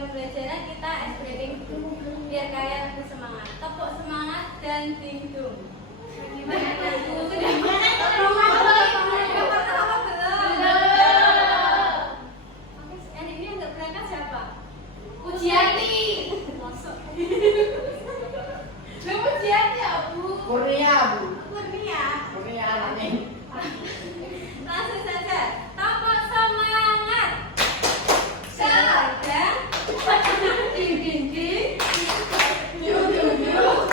mulai pembelajaran kita ice breaking dulu biar kalian lebih semangat. Tepuk semangat dan dingdung. Gimana Bu? Sudah ini yang nggak berangkat siapa? Pujiati. Masuk. Pujiati ya Bu? Kurnia Bu. Kurnia. Kurnia anaknya. Langsung saja. Tepuk semangat. Seladang. Ding ding ding. Dung dung dung.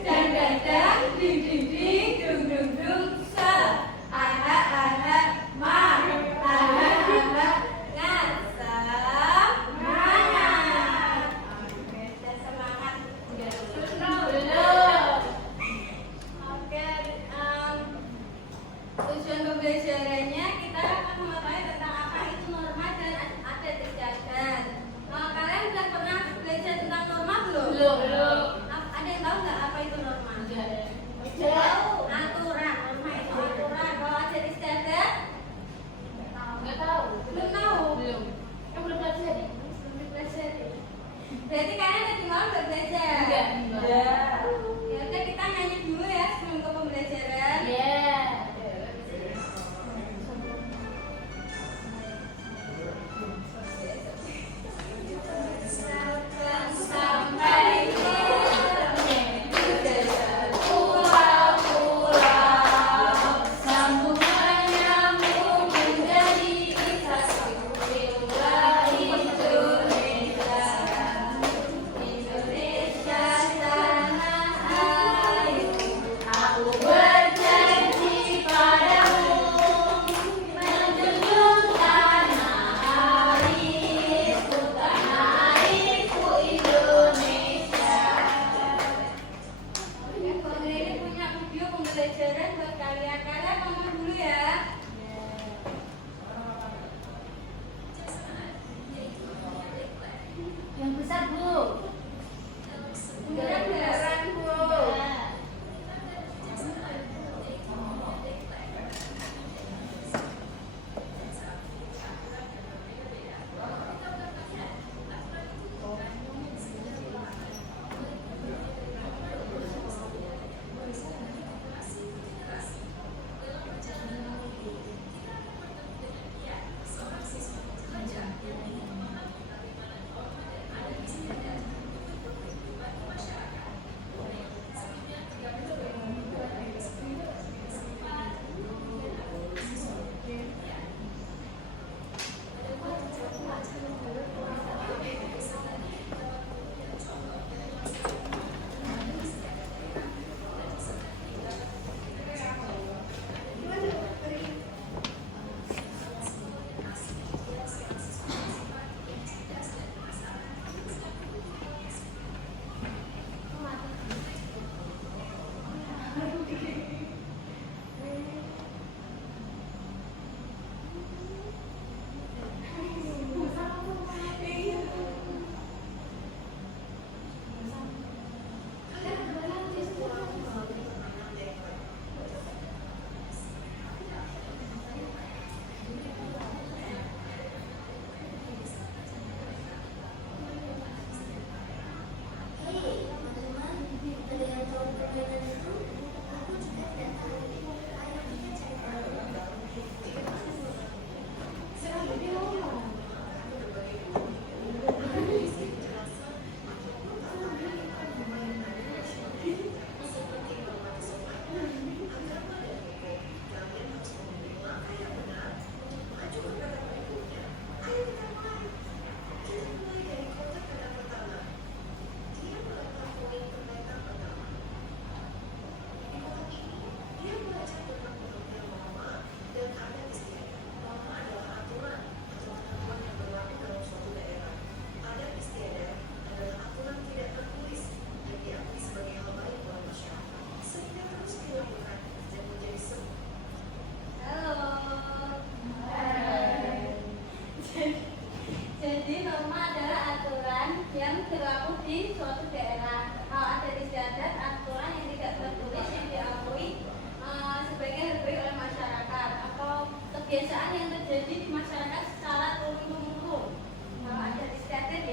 Dang dang dang. Ding ding ding. Dung dung dung. Se. Aha aha. Ma. Aha aha. Ngan. Semangat. Oke, dan semangat. Belum. Oke, tujuan pembelajarannya kita akan mengetahui tentang apa itu norma dan adat istiadat. Kalian sudah pernah belajar tentang norma belum? Belum. Ada yang tahu nggak apa itu norma? Tahu. Aturan. Norma itu aturan. Kalau adat istiadat? Nggak tahu. Belum tahu. Belum. Kan belum pelajari. Belum dipelajari. Berarti kalian tadi malam nggak belajar? Enggak. Ya udah kita nanya dulu ya sebelum ke pembelajaran. Yeah. Sampai pulau-pulau sambung menyambung menjadi satu wilayah Indonesia. Indonesia tanah airku, aku berjanji padamu menjunjung tanah airku, tanah airku Indonesia. Oke, kalau ini punya video pembelajaran buat kalian. Kalian ngomong dulu ya. Yang besar Bu. Beneran Bu. kebiasaan yang terjadi di masyarakat secara turun-temurun. Kalau ada istiadat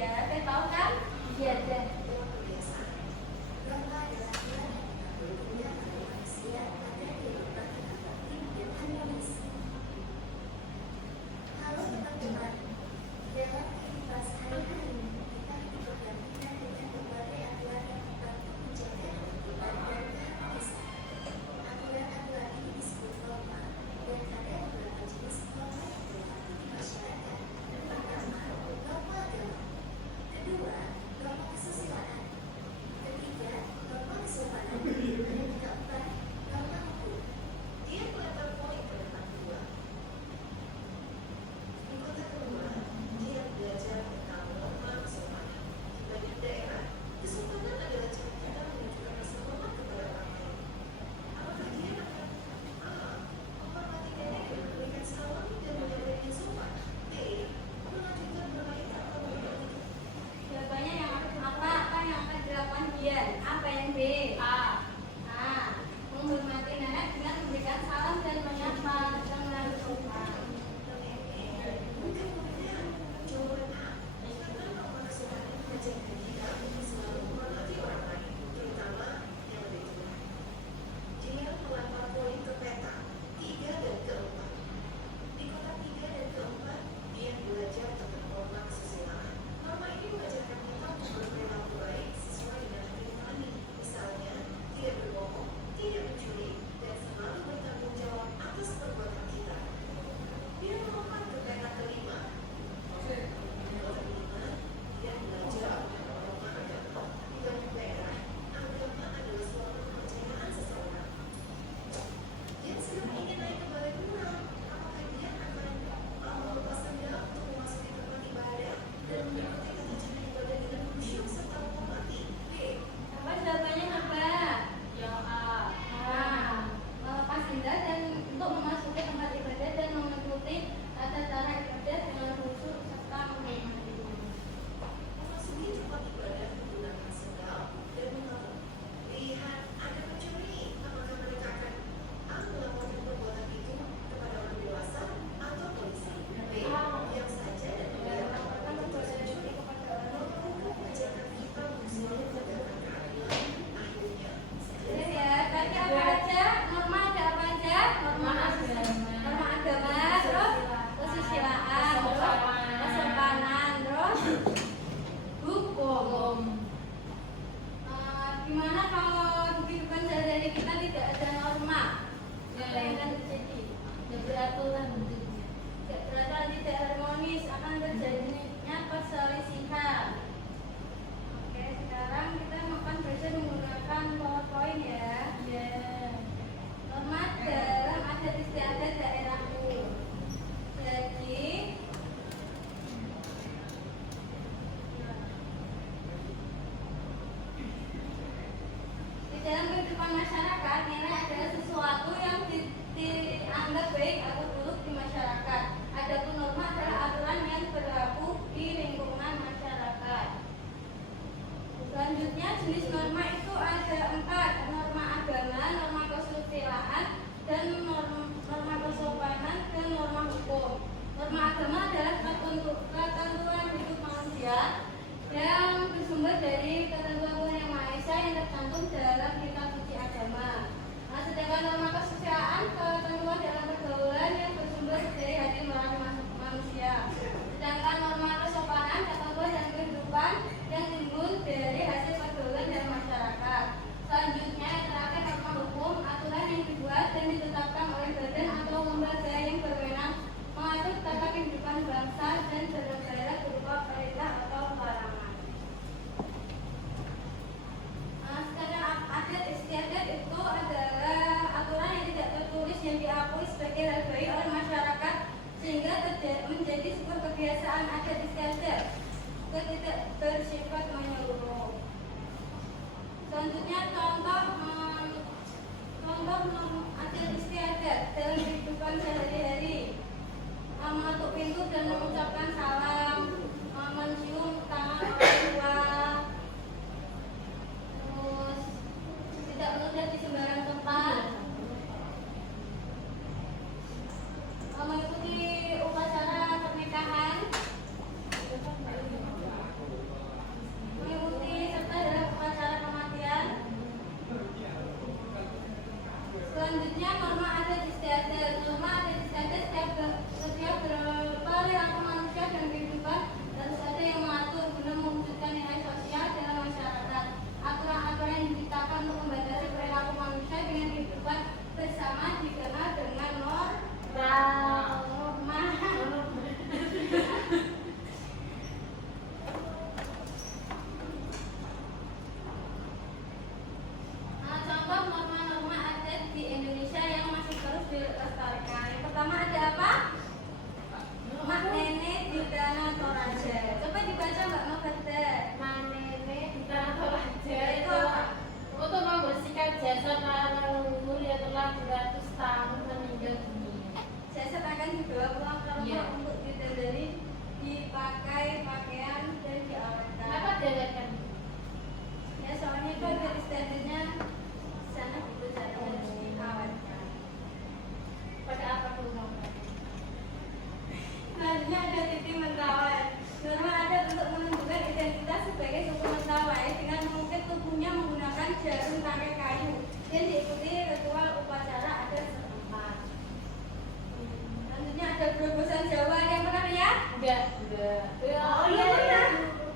jenis norma itu ada 4, norma agama, norma kesusilaan, dan norma kesopanan, dan norma hukum. Norma agama adalah ketentuan hidup manusia yang bersumber dari ketentuan Tuhan Yang Maha Esa yang tercantum dalam kitab suci agama. Nah, sedangkan norma kesusilaan ketentuan dalam pergaulan yang bersumber dari hati nurani manusia. Sedangkan norma kesopanan ketentuan dan kehidupan yang timbul dari hasil pergaulan dalam masyarakat. Selanjutnya yang terakhir norma hukum, aturan yang dibuat dan ditetapkan oleh badan atau lembaga yang berwenang mengatur tata kehidupan bangsa dan bernegara berupa perintah atau larangan. Nah, sekarang adat istiadat itu adalah aturan yang tidak tertulis yang diakui sebagai hal baik oleh masyarakat sehingga menjadi sebuah kebiasaan adat istiadat tidak bersifat menyeluruh. Selanjutnya contoh adat istiadat dalam kehidupan sehari-hari, mengetuk pintu dan mengucapkan salam, mencium tangan orang tua, terus tidak meludah di sembarang tempat, mengikuti upacara pernikahan, mengikuti serta dalam upacara kematian. Selanjutnya norma adat istiadat. Norma adat istiadat setiap berperilaku manusia dan kehidupan harus ada yang mengatur guna mewujudkan nilai sosial dalam masyarakat. Aturan-aturan yang diciptakan untuk membatasi perilaku manusia dengan kehidupan bersama dikenal dengan norma. Contoh norma-norma adat di Indonesia yang masih terus dilestarikan. Yang pertama ada apa? Mak Nenek di Danau Toraja. Coba dibaca Mbak Magda. Mak Nenek di Danau Toraja Itu apa? untuk membersihkan jasad para leluhur yang telah 200 tahun meninggal dunia. Jasad akan dibawa pulang ke rumah Iya. untuk didandani, dipakai pakaian dan diawetkan. Kenapa diadakan? Ya soalnya itu ada istiadatnya sana gitu cara harus diawetkan. Pada apa dulu? Selanjutnya ada titi mentawai. Norma adat untuk menunjukkan identitas sebagai suku mentawai dengan mengukir tubuhnya menggunakan jarum tangkai kayu dan diikuti ritual upacara adat setempat. Selanjutnya ada berobosan Jawa, ada yang pernah lihat? Enggak. Oh iya pernah.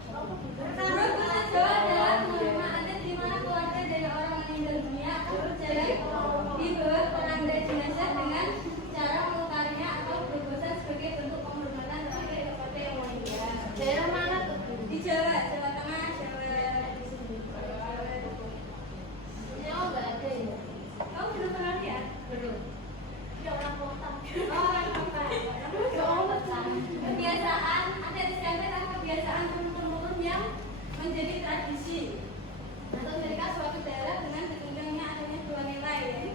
Berobosan Jawa adalah norma adat di mana keluarga dari orang meninggal dunia akan berjalan di bawah keranda jenazah dengan cara melukarinya atau berobosan sebagai bentuk penghormatan terakhir kepada yang meninggal. Daerah mana tuh? Di Jawa, Jawa Tengah, Jawa. Jawa enggak ada ya? Kamu belum pernah lihat? Belum. Ya orang kota. Oh, orang kota. Kebiasaan adat istiadat adalah kebiasaan turun-temurun yang menjadi tradisi atau ketika suatu daerah dengan ditunjukkannya adanya dua nilai, yaitu